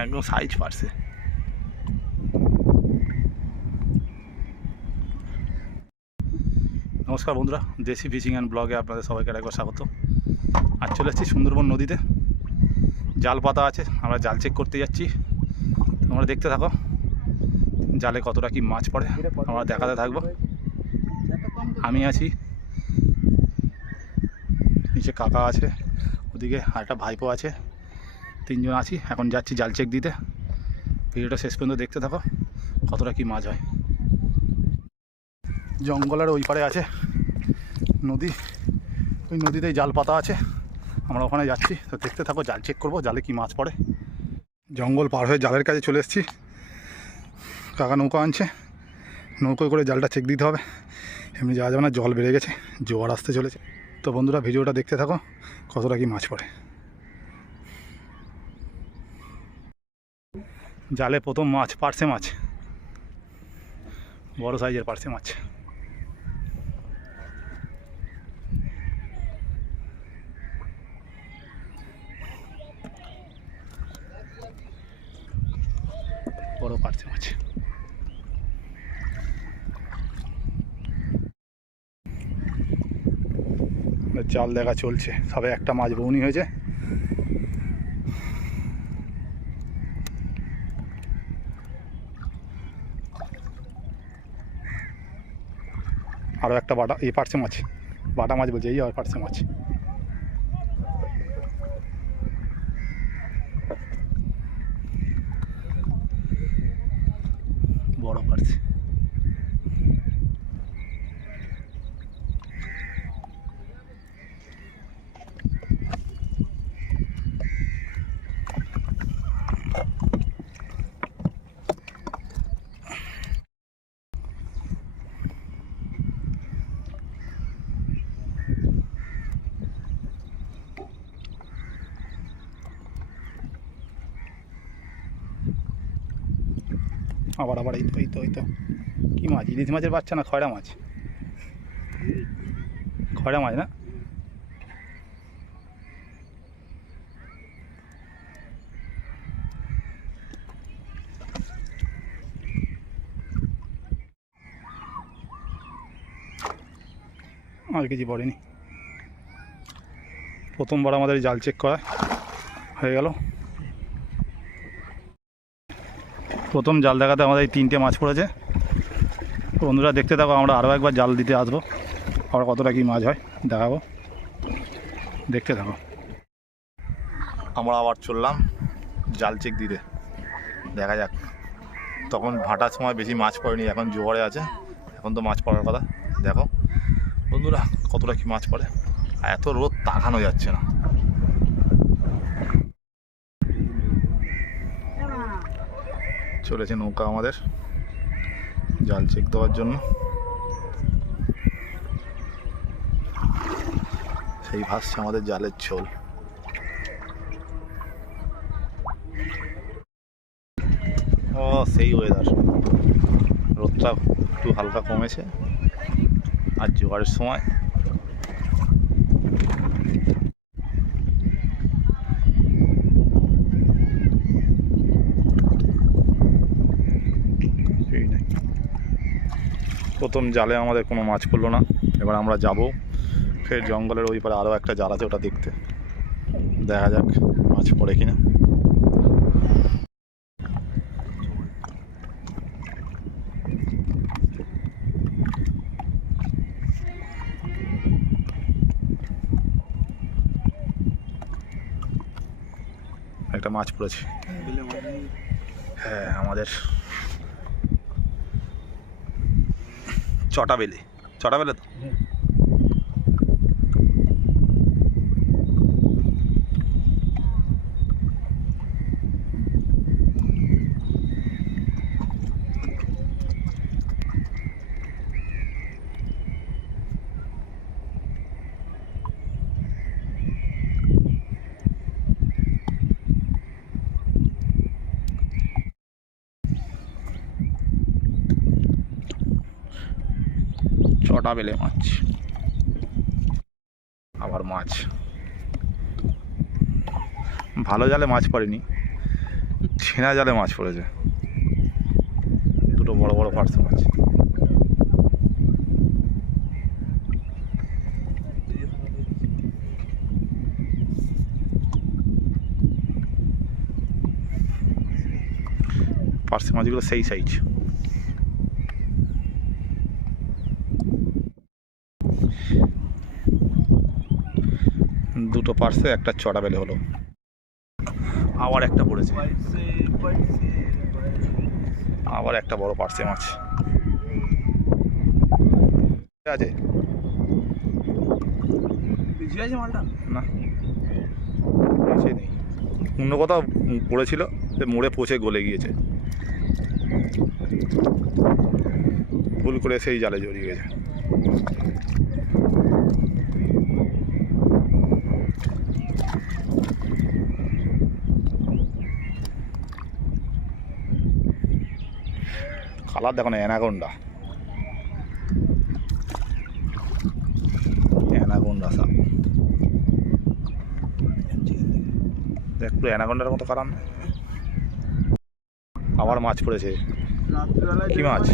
একদম সাইজ পারছে। নমস্কার বন্ধুরা, দেশি ফিশিং অ্যান্ড ব্লগে আপনাদের সবাইকে একবার স্বাগত। আর চলে এসেছি সুন্দরবন নদীতে। জাল পাতা আছে, আমরা জাল চেক করতে যাচ্ছি। তোমরা দেখতে থাকো, জালে কতটা কি মাছ পড়ে, আমরা দেখাতে থাকব। আমি আছি নিচে কাকা আছে, ওদিকে আরেকটা ভাইপো আছে, তিনজন আছি, এখন যাচ্ছি জাল চেক দিতে। ভিডিওটা শেষ পর্যন্ত দেখতে থাকো, কতটা কি মাছ হয়। জঙ্গলের ওই পারে আছে নদী, ওই নদীতেই জাল পাতা আছে, আমরা ওখানে যাচ্ছি, তো দেখতে থাকো, জাল চেক করব, জালে কি মাছ পড়ে। জঙ্গল পার হয়ে জালের কাছে চলে এসেছি, কাকা নৌকা আনছে, নৌকোয় করে জালটা চেক দিতে হবে, এমনি যাওয়া যাবে না, জল বেড়ে গেছে, জোয়ার আসতে চলেছে। তো বন্ধুরা, ভিডিওটা দেখতে থাকো, কতটা কি মাছ পড়ে। জালে প্রথম মাছ পার্সে মাছ। বড় সাইজের পার্সে মাছ বড় পার্সে মাছ জাল দেখা চলছে। সবে একটা মাছ বৌনি হয়েছে। আরও একটা বাটা, এই পার্সে মাছ। বাটা মাছ বলছে, এই আর পার্সে মাছ বড় পার্সে আবার আবার এই তো এই তো কী মাছ? ইলিশ মাছের বাচ্চা না খয়রা মাছ? খয়রা মাছ না? আর কিছু পড়েনি। প্রথমবার আমাদের জাল চেক করা হয়ে গেল। প্রথম জাল দেখাতে আমাদের এই তিনটে মাছ পড়েছে। বন্ধুরা দেখতে থাকো, আমরা আরও একবার জাল দিতে আসব। আবার কতটা কি মাছ হয় দেখাবো। দেখতে থাকো। আমরা আবার চললাম জাল চেক দিতে। দেখা যাক। তখন ভাটার সময় বেশি মাছ পড়েনি, এখন জোয়ারে আছে। এখন তো মাছ পড়ার কথা। দেখো। বন্ধুরা, কতটা কি মাছ পড়ে। এত রোদ তাকানো যাচ্ছে না। চলেছে নৌকা আমাদের। জাল চেক দেওয়ার জন্য। সেই ভাসছে আমাদের জালের ছোল ও, সেই ওয়েদার রোদটা একটু হালকা কমেছে। আর জোয়ারের সময় এই নাই। প্রথম জালে আমাদের কোনো মাছ পড়ল না। এবার আমরা যাব। ফের জঙ্গলের ওই পারে আরও একটা জাল আছে, ওটা দেখতে। দেখা যাক মাছ পড়ে কিনা। একটা মাছ পড়েছে। হ্যাঁ আমাদের। চটা বেলে চটা বেলে তো ছটা বেলে মাছ। আবার মাছ। ভালো জালে মাছ পড়েনি। ছেঁড়া জালে মাছ পড়েছে। দুটো বড় বড় পার্সে মাছ। পার্সে মাছগুলো সেই সাইজ দুটো পার্সে একটা চড়া বেলে হলো। আবার একটা পড়েছে। আবার একটা বড় পার্সে মাছ। আছে? না। নেই। অন্য কোথাও পড়েছিল মোড়ে পচে গলে গিয়েছে। ভুল করে সেই জালে জড়িয়ে গেছে। কালার দেখো না অ্যানাকোন্ডা। অ্যানাকোন্ডা সাপ দেখ পুরো অ্যানাকোন্ডার মতো কালার না? আবার মাছ পড়েছে। কি মাছ?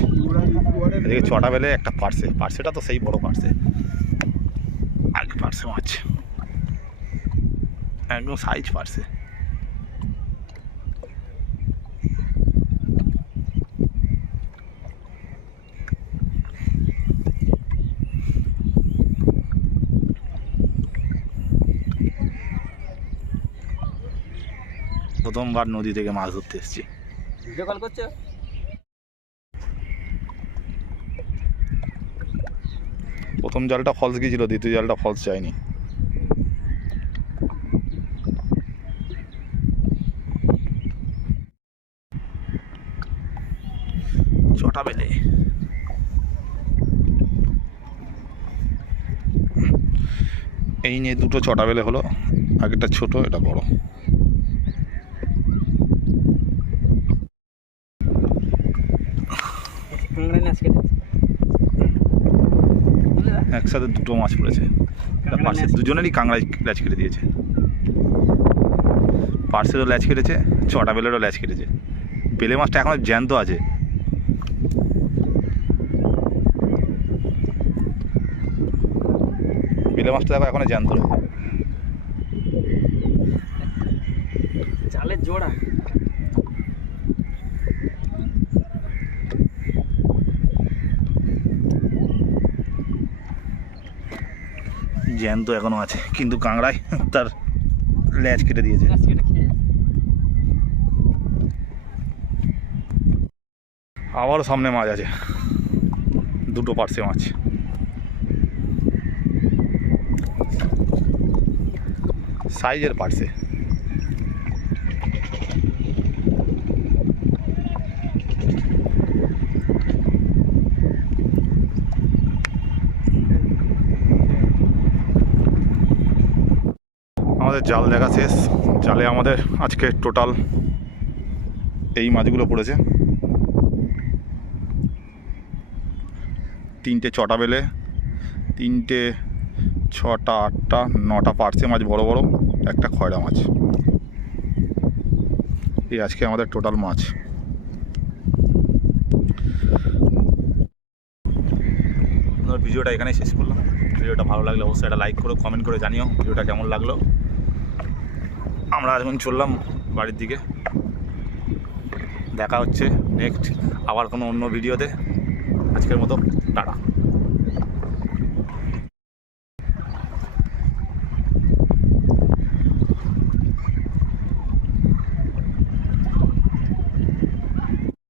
এদিকে ছটা বেলে একটা পার্সে। পার্সেটা তো সেই বড় পার্সে। আগে পার্সে মাছ। একদম সাইজ পার্সে। প্রথমবার নদী থেকে মাছ ধরতে এসেছি। প্রথম জালটা ফলস গিয়েছিল দ্বিতীয় জালটা ফলস যায়নি। ছটা বেলে এই নিয়ে দুটো ছটা বেলে হলো আগেরটা ছোট এটা বড় কাংড়া আজকে একসাথে দুটো মাছ পড়েছে। এটা কাঁকড়া পার্সে ল্যাচ- দুজনেরই কাংড়ায় ল্যাচ কেটে দিয়েছে। পার্সেরও ল্যাচ কেটেছে ছটা বেলেরও ল্যাচ কেটেছে। বেলে মাছটা এখনও জ্যান্ত আছে। বেলে মাছটা দেখো এখনও জ্যান্ত রয়েছে। চালের জোড়া। জ্যান্ত এখনও আছে কিন্তু কাংড়ায় তার ল্যাচ কেটে দিয়েছে। আবারও সামনে মাছ আছে দুটো পার্সে মাছ। সাইজের পার্সে আমাদের জাল দেখা শেষ। জালে আমাদের আজকে টোটাল এই মাছগুলো পড়েছে। তিনটে ছটা বেলে, তিনটে ছটা আটটা নটা পার্সে মাছ বড় বড়, একটা খয়রা মাছ। এই আজকে আমাদের টোটাল মাছ। ভিডিওটা এখানেই শেষ করলাম। ভিডিওটা ভালো লাগলে অবশ্যই একটা লাইক করো কমেন্ট করে জানিও ভিডিওটা কেমন লাগল। আমরা এখন চললাম বাড়ির দিকে। দেখা হচ্ছে নেক্সট আবার কোনো অন্য ভিডিওতে আজকের মতো, টাটা।